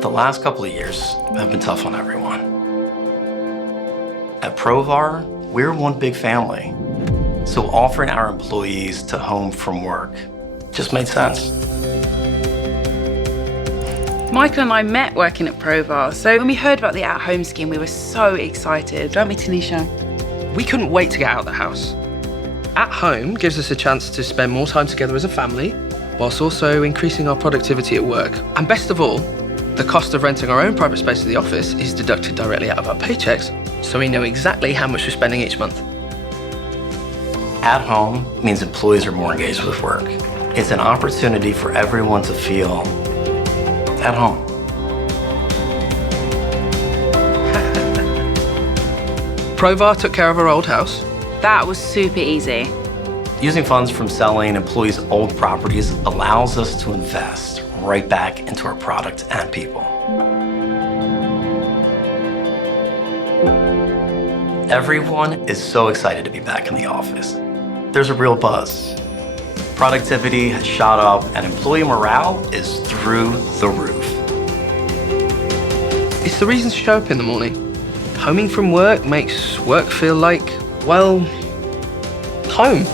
The last couple of years have been tough on everyone. At Provar, we're one big family, so offering our employees to home from work just made sense. Michael and I met working at Provar, so when we heard about the at-home scheme, we were so excited, don't we, Tanisha? We couldn't wait to get out of the house. At home gives us a chance to spend more time together as a family, whilst also increasing our productivity at work. And best of all, the cost of renting our own private space at the office is deducted directly out of our paychecks, so we know exactly how much we're spending each month. At home means employees are more engaged with work. It's an opportunity for everyone to feel at home. Provar took care of our old house. That was super easy. Using funds from selling employees' old properties allows us to invest right back into our product and people. Everyone is so excited to be back in the office. There's a real buzz. Productivity has shot up and employee morale is through the roof. It's the reason to show up in the morning. Homing from work makes work feel like, well, home.